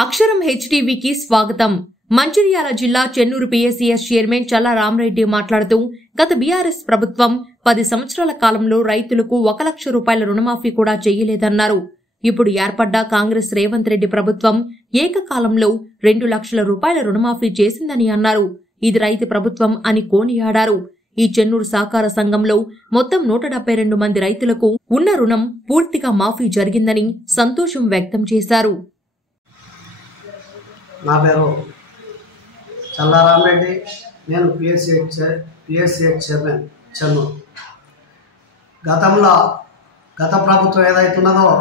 అక్షరం హెచ్టీవీకి స్వాగతం. మంచిర్యాల జిల్లా చెన్నూరు పీఎస్సీఎస్ చైర్మన్ చల్లా రామరెడ్డి మాట్లాడుతూ గత బీఆర్ఎస్ ప్రభుత్వం 10 సంవత్సరాల కాలంలో రైతులకు 1 లక్ష రూపాయల రుణమాఫీ కూడా చేయలేదన్నారు. ఇప్పుడు ఏర్పడ్డ కాంగ్రెస్ రేవంత్ రెడ్డి ప్రభుత్వం ఏకకాలంలో 2 లక్షల రూపాయల రుణమాఫీ చేసిందని అన్నారు. ఇది రైతు ప్రభుత్వం అని కోనియాడారు. ఈ చెన్నూరు సహకార సంఘంలో మొత్తం 172 మంది రైతులకు ఉన్న రుణం పూర్తిగా మాఫీ జరిగిందని సంతోషం వ్యక్తం చేశారు. నా పేరు చల్లా రామరెడ్డి. నేను పిఎస్సీఎస్ చైర్మన్ చెన్నూరు. గత ప్రభుత్వం ఏదైతున్నదో 1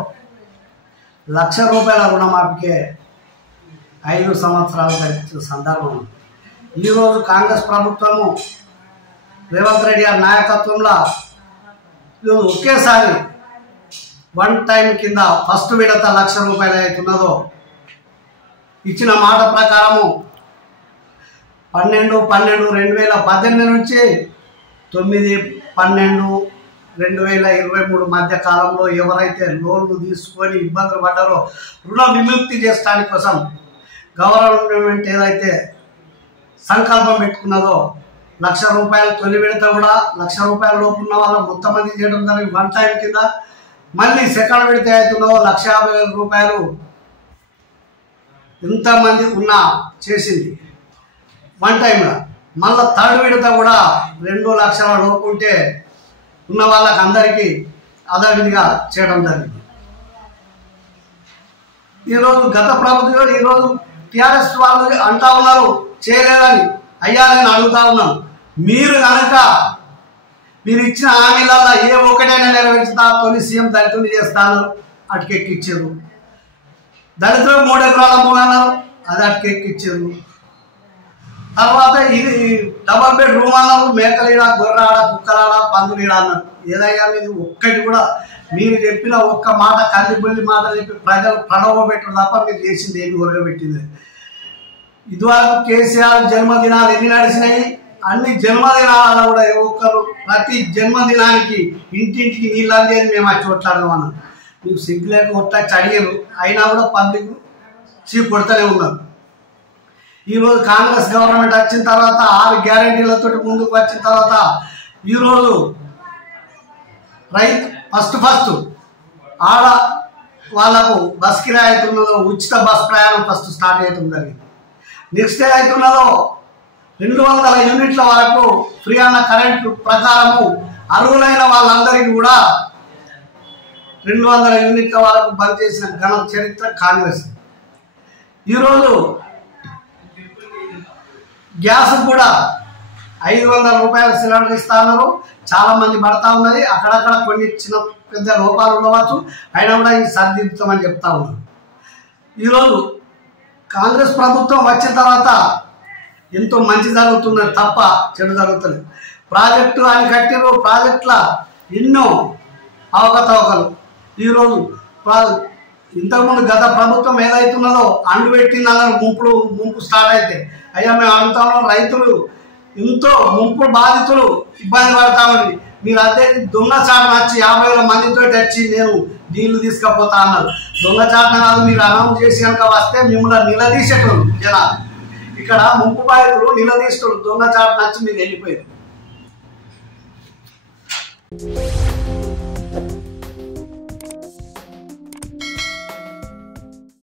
లక్ష రూపాయల రుణమాఫీకే 5 సంవత్సరాలు గడిచిన సందర్భం. ఈరోజు కాంగ్రెస్ ప్రభుత్వము రేవంత్ రెడ్డి గారి నాయకత్వంలో ఒకేసారి వన్ టైం కింద ఫస్ట్ విడత 1 లక్ష రూపాయలు అవుతున్నదో ఇచ్చిన మాట ప్రకారము 12/12/2018 నుంచి 9/12/2023 మధ్య కాలంలో ఎవరైతే లోన్లు తీసుకొని ఇబ్బందులు పడ్డారో రుణ విముక్తి చేయడానికి కోసం గవర్నమెంట్ ఏదైతే సంకల్పం పెట్టుకున్నదో 1 లక్ష రూపాయలు తొలి విడత కూడా 1 లక్ష రూపాయల లోపు ఉన్న వాళ్ళు మొత్తం మంది చేయడం జరిగింది వన్ టైం కింద. మళ్ళీ సెకండ్ విడత అవుతున్నదో 1,50,000 రూపాయలు ఎంతమంది ఉన్నా చేసింది వన్ టైంలో. మళ్ళీ థర్డ్ విడత కూడా 2 లక్షల లోపు ఉంటే ఉన్న వాళ్ళకి అందరికీ అదేవిధంగా చేయడం జరిగింది. ఈరోజు గత ప్రభుత్వం ఈరోజు టీఆర్ఎస్ వాళ్ళు అంటా ఉన్నారు చేయలేదని. అయ్యా నేను అడుగుతా ఉన్నాను, మీరు కనుక మీరు ఇచ్చిన హామీలలో ఏ ఒక్కటైనా నెరవేర్చుతా తొలి సీఎం దళితులు చేస్తాను అటుకెక్కిచ్చారు. దళితులు 3 ఎకరాల భూమి అన్నారు, అది అటుకెక్కిచ్చారు. తర్వాత ఇది డబల్ బెడ్ రూమ్ అన్నారు, మేకలీడ గొర్రాడ కుక్కలాడ పందులీడ అన్నారు. ఏదైనా ఇది ఒక్కటి కూడా మీరు చెప్పిన ఒక్క మాట కల్లిబుల్లి మాట చెప్పి ప్రజలు పడవబెట్టడం తప్ప మీరు చేసింది ఏమి ఒరగబెట్టింది. ఇదివరకు కేసీఆర్ జన్మదినాలు ఎన్ని నడిచినాయి, అన్ని జన్మదినాలలో కూడా ఒక్కరు ప్రతి జన్మదినానికి ఇంటింటికి నీళ్ళు అంది అని మేము వచ్చి కొట్లాడమన్నాం. మీకు సిగ్గు లేక కొట్టచ్చి అడిగారు, అయినా కూడా పబ్లిక్ చీప్ కొడుతూనే ఉన్నారు. ఈరోజు కాంగ్రెస్ గవర్నమెంట్ వచ్చిన తర్వాత 6 గ్యారంటీలతో ముందుకు వచ్చిన తర్వాత ఈరోజు రైతు ఫస్ట్ ఆడ వాళ్ళకు బస్ కిరాయి అవుతున్నదో ఉచిత బస్ ప్రయాణం ఫస్ట్ స్టార్ట్ అవుతుంది జరిగింది. నెక్స్ట్ డే అవుతున్నదో 200 యూనిట్ల వరకు ఫ్రీ అన్న కరెంటు ప్రకారము అర్హులైన వాళ్ళందరికీ కూడా 200 యూనిట్ల వరకు బంద్ చేసిన ఘన చరిత్ర కాంగ్రెస్. ఈరోజు గ్యాస్ కూడా 500 రూపాయల సిలిండర్ ఇస్తా ఉన్నారు. చాలా మంది పడతా ఉన్నది. అక్కడక్కడ కొన్ని చిన్న పెద్ద లోపాలు ఉండవచ్చు, అయినా కూడా ఇది సరిదిద్దుతామని చెప్తా ఉన్నారు. ఈరోజు కాంగ్రెస్ ప్రభుత్వం వచ్చిన తర్వాత ఎంతో మంచి జరుగుతున్నది తప్ప చెడు జరుగుతుంది. ప్రాజెక్టు అని కట్టిన ప్రాజెక్టుల ఎన్నో అవకతవకలు. ఈరోజు ఇంతకుముందు గత ప్రభుత్వం ఏదైతున్నదో అండు పెట్టిందన్న ముంపు స్టార్ట్ అయితే అయ్యా మేము అడుగుతా ఉన్నాం, రైతులు ఎంతో ముంపు బాధితులు ఇబ్బంది పడతామని మీరు అదే దొంగచాటన వచ్చి 50,000 మందితో వచ్చి నేను నీళ్లు తీసుకపోతా అన్నారు. దొంగచాటన కాదు, మీరు అనౌన్స్ చేసి కనుక వస్తే మిమ్మల్ని నిలదీసేటోళ్ళు జనాలు. ఇక్కడ ముంపు బాధితులు నిలదీసేటోళ్ళు దొంగచాటన వచ్చి మీరు వెళ్ళిపోయారు.